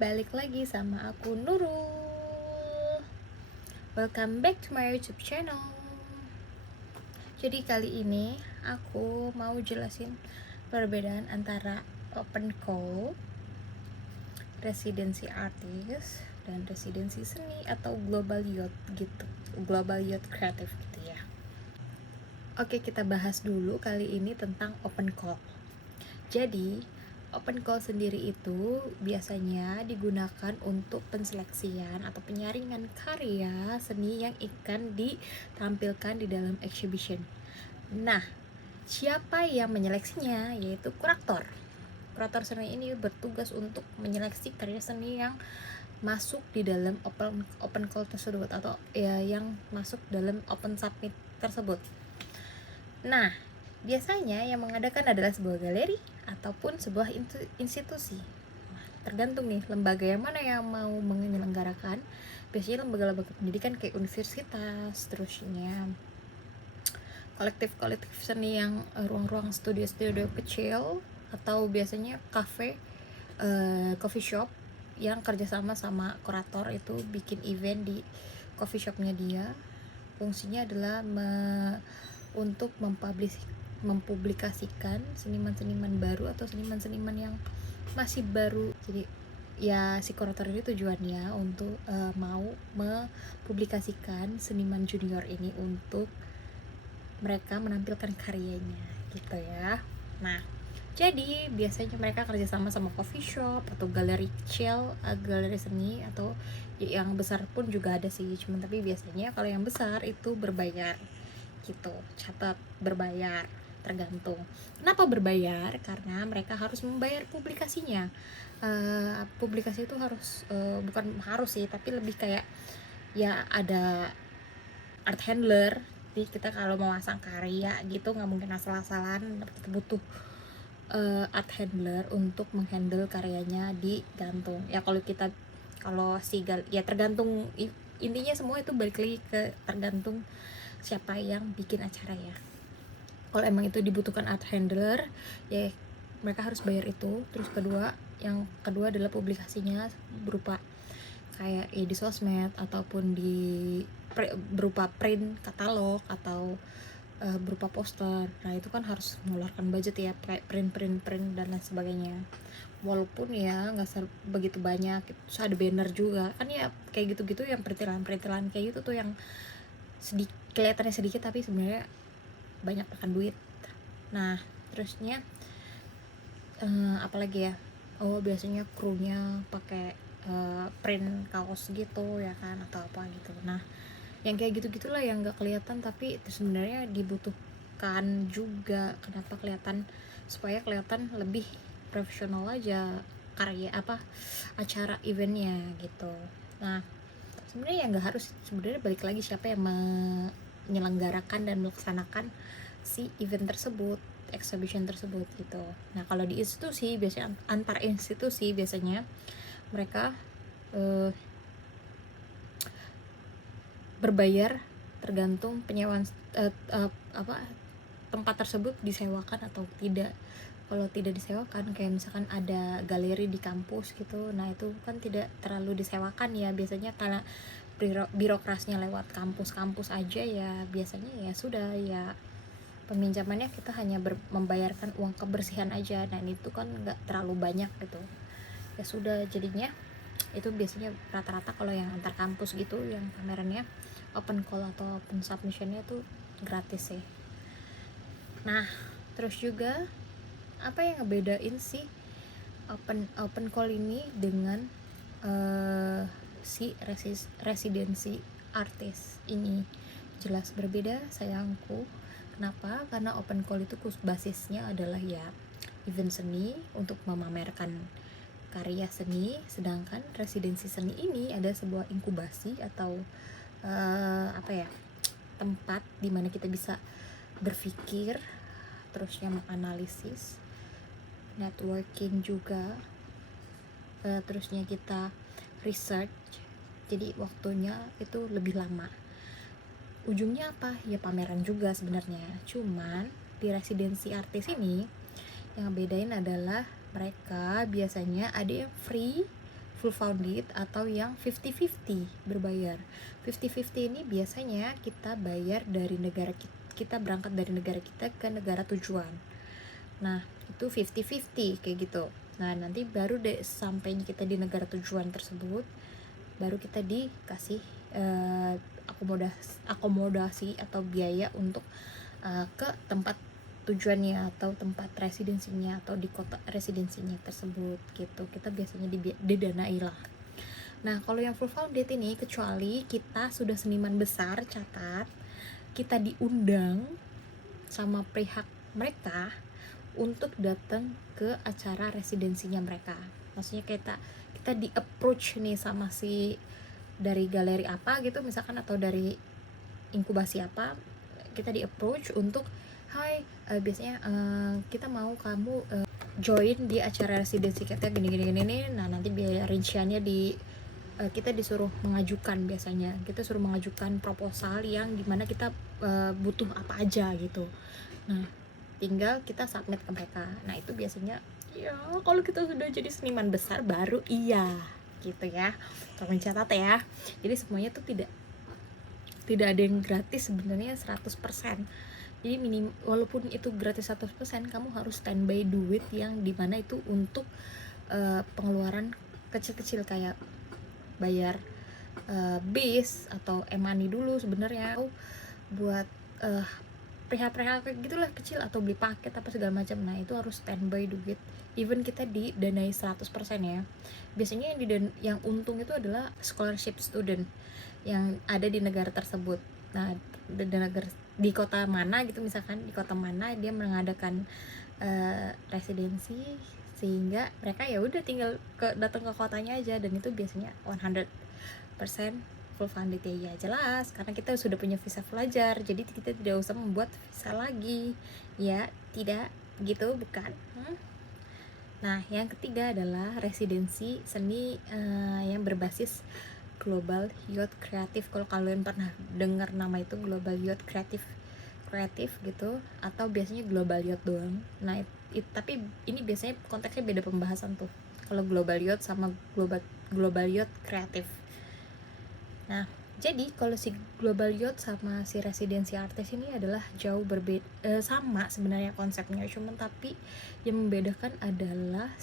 balik lagi sama aku Nurul. Welcome back to my YouTube channel. Jadi kali ini aku mau jelasin perbedaan antara open call, residensi artis, dan residensi seni atau global youth gitu, global youth creative gitu ya. Oke, kita bahas dulu kali ini tentang open call. Jadi open call sendiri itu biasanya digunakan untuk penseleksian atau penyaringan karya seni yang akan ditampilkan di dalam exhibition. Nah, siapa yang menyeleksinya? Yaitu kurator. Kurator seni ini bertugas untuk menyeleksi karya seni yang masuk di dalam open call tersebut atau ya yang masuk dalam open submit tersebut. Nah, biasanya yang mengadakan adalah sebuah galeri ataupun sebuah institusi. Nah, tergantung nih lembaga yang mana yang mau menyelenggarakan. Biasanya lembaga-lembaga pendidikan kayak universitas, terusnya kolektif-kolektif seni yang ruang-ruang studio-studio kecil, atau biasanya cafe, coffee shop yang kerjasama sama kurator itu bikin event di coffee shopnya dia. Fungsinya adalah untuk mempublikasikan seniman-seniman baru atau seniman-seniman yang masih baru. Jadi ya si kurator ini tujuannya untuk mau mempublikasikan seniman junior ini untuk mereka menampilkan karyanya gitu ya. Nah, jadi biasanya mereka kerjasama sama coffee shop atau galeri kecil, galeri seni, atau yang besar pun juga ada sih. Cuman tapi biasanya kalau yang besar itu berbayar gitu. Catat berbayar, tergantung. Kenapa berbayar? Karena mereka harus membayar publikasinya. Publikasi itu harus bukan harus sih, tapi lebih kayak ya ada art handler. Jadi kita kalau mau masang karya gitu nggak mungkin asal-asalan, kita butuh art handler untuk menghandle karyanya di gantung. Ya kalau ya tergantung, intinya semua itu balik lagi ke tergantung siapa yang bikin acara ya. Kalau emang itu dibutuhkan art handler ya mereka harus bayar itu. Terus yang kedua adalah publikasinya berupa kayak ya di sosmed ataupun berupa print katalog atau berupa poster. Nah itu kan harus mengeluarkan budget ya, kayak print dan lain sebagainya. Walaupun ya nggak begitu banyak. Terus ada banner juga kan ya, kayak gitu-gitu yang perintilan kayak gitu tuh yang kelihatannya sedikit tapi sebenarnya banyak makan duit. Nah terusnya apalagi ya, biasanya krunya pakai print kaos gitu ya kan, atau apa gitu. Nah yang kayak gitu-gitulah yang nggak kelihatan tapi itu sebenarnya dibutuhkan juga. Kenapa kelihatan? Supaya kelihatan lebih profesional aja karya acara eventnya gitu. Nah sebenarnya ya nggak harus, sebenarnya balik lagi siapa yang menyelenggarakan dan melaksanakan si event tersebut, exhibition tersebut gitu. Nah kalau di institusi biasanya antar institusi biasanya mereka berbayar tergantung penyewaan tempat tersebut disewakan atau tidak. Kalau tidak disewakan, kayak misalkan ada galeri di kampus gitu, nah itu kan tidak terlalu disewakan ya biasanya, karena birokrasinya lewat kampus aja ya. Biasanya ya sudah ya peminjamannya kita hanya membayarkan uang kebersihan aja, dan itu kan nggak terlalu banyak gitu ya. Sudah jadinya itu biasanya rata-rata kalau yang antar kampus gitu yang pamerannya open call atau open submissionnya tuh gratis sih. Nah terus juga apa yang ngebedain sih open call ini dengan si residensi artis ini? Jelas berbeda sayangku. Kenapa? Karena open call itu basisnya adalah ya event seni untuk memamerkan karya seni, sedangkan residensi seni ini ada sebuah inkubasi atau tempat dimana kita bisa berpikir, terusnya menganalisis, networking juga, terusnya kita research. Jadi waktunya itu lebih lama. Ujungnya apa? Ya pameran juga sebenarnya. Cuman di residensi artis ini yang bedain adalah mereka biasanya ada yang free full funded atau yang 50-50 berbayar. 50-50 ini biasanya kita bayar dari negara kita berangkat dari negara kita ke negara tujuan. Nah, itu 50-50 kayak gitu. Nah, nanti baru deh sampainya kita di negara tujuan tersebut, baru kita dikasih akomodasi atau biaya untuk ke tempat tujuannya atau tempat residensinya atau di kota residensinya tersebut gitu. Kita biasanya didanai lah. Nah, kalau yang full funded ini, kecuali kita sudah seniman besar, catat kita diundang sama pihak mereka untuk datang ke acara residensinya mereka. Maksudnya kita di approach nih sama si dari galeri apa gitu misalkan, atau dari inkubasi apa, kita di approach untuk hai, biasanya kita mau kamu join di acara residensi kita gini nih. Nah, nanti biaya rinciannya kita disuruh mengajukan, biasanya kita suruh mengajukan proposal yang dimana kita butuh apa aja gitu. Nah, tinggal kita submit ke mereka. Nah, itu biasanya ya kalau kita sudah jadi seniman besar baru iya gitu ya. Tolong catat ya. Jadi semuanya tuh tidak ada yang gratis sebenarnya 100%. Jadi walaupun itu gratis 100%, kamu harus standby duit yang dimana itu untuk pengeluaran kecil-kecil kayak bayar bis atau e-money dulu sebenarnya, buat perihal-perihal kayak gitulah kecil, atau beli paket apa segala macam. Nah, itu harus standby duit. Even kita didanai 100% ya. Biasanya yang untung itu adalah scholarship student yang ada di negara tersebut. Nah, di kota mana gitu, misalkan di kota mana dia mengadakan residensi, sehingga mereka ya udah tinggal datang ke kotanya aja, dan itu biasanya 100% full funded ya jelas, karena kita sudah punya visa pelajar, jadi kita tidak usah membuat visa lagi ya, tidak gitu bukan. Nah, yang ketiga adalah residensi seni yang berbasis Global Youth Creative. Kalau kalian pernah dengar nama itu, Global Youth Creative gitu, atau biasanya Global Youth doang. Nah, tapi ini biasanya konteksnya beda pembahasan tuh, kalau Global Youth sama Global Youth Creative. Nah, jadi kalau si Global Youth sama si residensi artis ini adalah jauh berbeda, sama sebenarnya konsepnya, cuman tapi yang membedakan adalah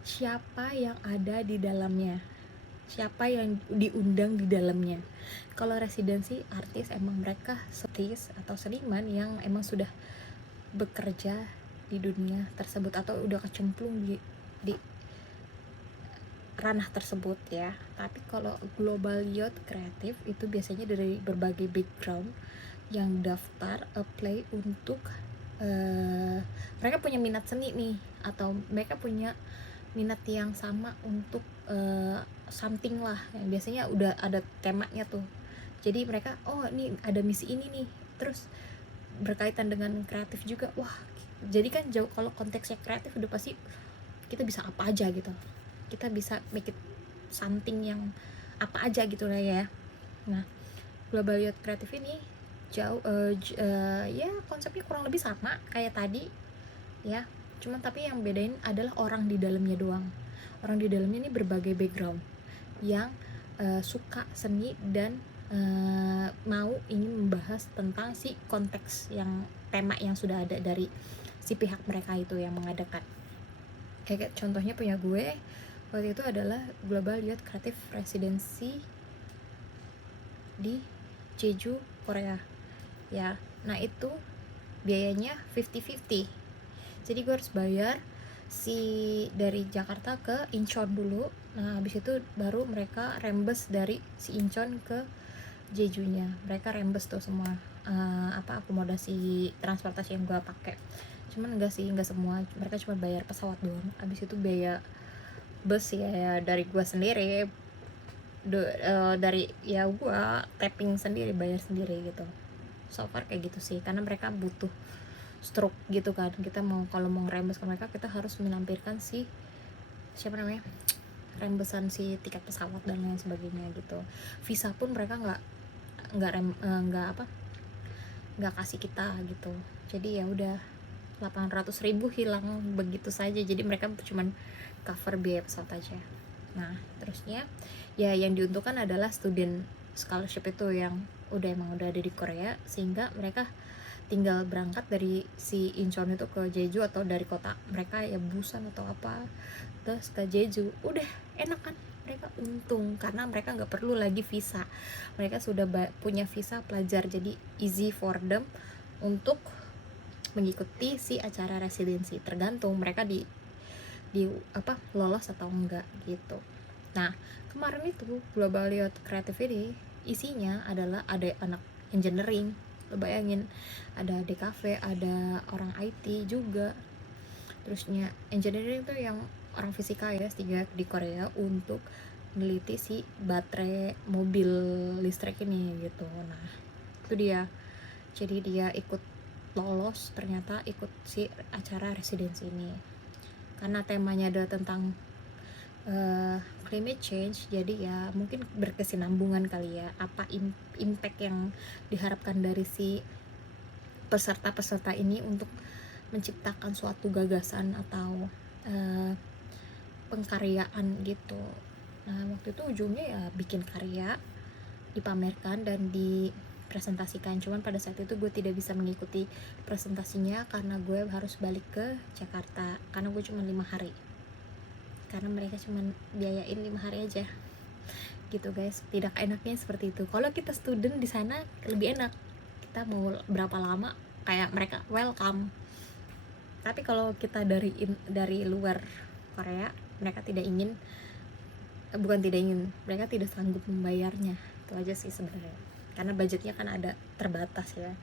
siapa yang ada di dalamnya, siapa yang diundang di dalamnya. Kalau residensi artis emang mereka artis atau seniman yang emang sudah bekerja di dunia tersebut atau udah kecemplung di ranah tersebut ya. Tapi kalau Global Youth Creative itu biasanya dari berbagai background yang daftar apply untuk mereka punya minat seni nih, atau mereka punya minat yang sama untuk something lah, yang biasanya udah ada temanya tuh. Jadi mereka, oh ini ada misi ini nih, terus berkaitan dengan kreatif juga. Wah, jadi kan jauh, kalau konteksnya kreatif udah pasti kita bisa apa aja gitu, kita bisa make it something yang apa aja gitu lah ya. Nah, Global Youth Creative ini jauh ya konsepnya kurang lebih sama kayak tadi ya, cuman tapi yang bedain adalah orang di dalamnya doang. Orang di dalamnya ini berbagai background yang suka seni dan mau ingin membahas tentang si konteks yang tema yang sudah ada dari si pihak mereka itu yang mengadakan. Kayak contohnya punya gue waktu itu adalah Global Youth Creative Residency di Jeju, Korea ya. Nah, itu biayanya 50-50. Jadi gue harus bayar dari Jakarta ke Incheon dulu. Nah, habis itu baru mereka reimburse dari si Incheon ke Jejunya. Mereka reimburse tuh semua akomodasi transportasi yang gue pakai. Cuman enggak semua, mereka cuma bayar pesawat doang. Habis itu biaya bus ya dari gue sendiri, dari ya gue tapping sendiri, bayar sendiri gitu. So far kayak gitu sih, karena mereka butuh stroke gitu kan. Kita kalau mau ngerembes ke mereka, kita harus menampilkan siapa namanya, rembesan si tiket pesawat dan lain sebagainya gitu. Visa pun mereka nggak kasih kita gitu. Jadi ya udah 800.000 hilang begitu saja. Jadi mereka cuman cover biaya pesawat aja. Nah terusnya ya yang diuntungkan adalah student scholarship itu yang emang udah ada di Korea, sehingga mereka tinggal berangkat dari si Incheon itu ke Jeju atau dari kota mereka ya Busan atau apa terus ke Jeju, udah enak kan, mereka untung karena mereka nggak perlu lagi visa, mereka sudah punya visa pelajar, jadi easy for them untuk mengikuti si acara residensi, tergantung mereka di lolos atau enggak gitu. Nah kemarin itu Global Youth Creativity isinya adalah ada anak engineering, lo bayangin, ada DKV, ada orang IT juga. Terusnya engineering itu yang orang fisika ya, S3 di Korea untuk meneliti si baterai mobil listrik ini gitu. Nah itu dia, jadi dia ikut lolos, ternyata ikut si acara residensi ini karena temanya adalah tentang climate change, jadi ya mungkin berkesinambungan kali ya, apa impact yang diharapkan dari si peserta-peserta ini untuk menciptakan suatu gagasan atau pengkaryaan gitu. Nah waktu itu ujungnya ya bikin karya, dipamerkan dan dipresentasikan, cuman pada saat itu gue tidak bisa mengikuti presentasinya karena gue harus balik ke Jakarta karena gue cuma 5 hari, karena mereka cuma biayain 5 hari aja gitu guys. Tidak enaknya seperti itu. Kalau kita student di sana lebih enak, kita mau berapa lama kayak mereka welcome. Tapi kalau kita dari luar Korea, mereka tidak ingin, bukan tidak ingin, mereka tidak sanggup membayarnya. Itu aja sih sebenarnya, karena budgetnya kan ada terbatas ya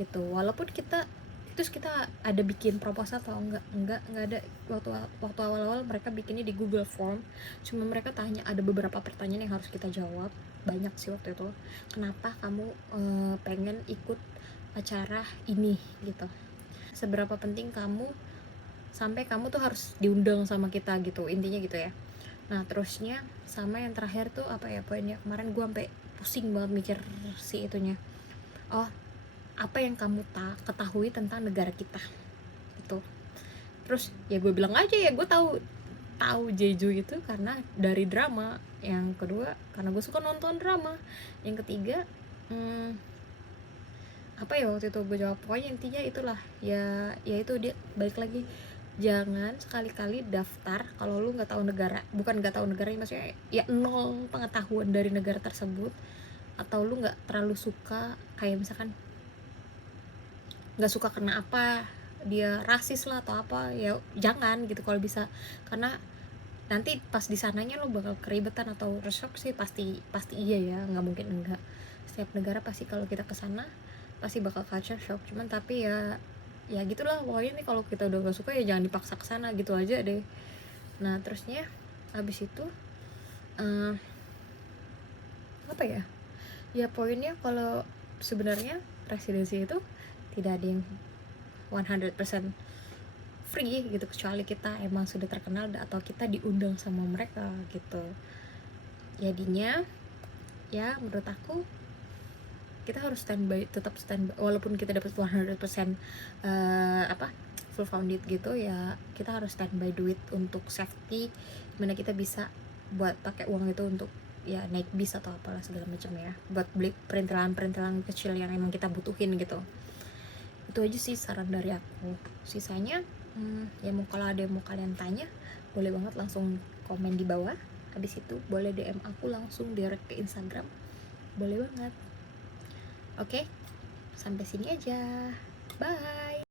gitu. Walaupun kita ada bikin proposal atau enggak ada. Waktu awal-awal mereka bikinnya di Google Form, cuma mereka tanya, ada beberapa pertanyaan yang harus kita jawab, banyak sih waktu itu. Kenapa kamu pengen ikut acara ini gitu, seberapa penting kamu sampai kamu tuh harus diundang sama kita gitu, intinya gitu ya. Nah terusnya sama yang terakhir tuh apa ya poinnya, kemarin gue sampai pusing banget mikir si itunya. Oh, apa yang kamu ketahui tentang negara kita itu. Terus ya gue bilang aja ya gue tahu Jeju itu karena dari drama, yang kedua karena gue suka nonton drama, yang ketiga apa ya waktu itu gue jawab, pokoknya intinya itulah ya itu dia balik lagi, jangan sekali-kali daftar kalau lu nggak tahu negara, bukan nggak tahu negaranya, maksudnya ya nol pengetahuan dari negara tersebut, atau lu nggak terlalu suka, kayak misalkan nggak suka karena apa, dia rasis lah atau apa, ya jangan gitu kalau bisa, karena nanti pas di sananya lo bakal keribetan atau resok sih, pasti iya ya, nggak mungkin enggak. Setiap negara pasti kalau kita kesana pasti bakal culture shock, cuman tapi ya gitulah pokoknya nih, kalau kita udah gak suka ya jangan dipaksa kesana gitu aja deh. Nah terusnya habis itu apa ya poinnya kalau sebenarnya residensi itu tidak ada yang 100% free gitu, kecuali kita emang sudah terkenal atau kita diundang sama mereka gitu. Jadinya ya menurut aku kita harus tetap standby, walaupun kita dapat 100% full funded gitu ya, kita harus standby duit untuk safety, dimana kita bisa buat pakai uang itu untuk ya naik bis atau apalah segala macam ya, buat beli perintilan kecil yang emang kita butuhin gitu. Itu aja sih saran dari aku. Sisanya ya kalau ada yang mau kalian tanya, boleh banget langsung komen di bawah. Habis itu boleh DM aku langsung direct ke Instagram, boleh banget. Oke, sampai sini aja, bye.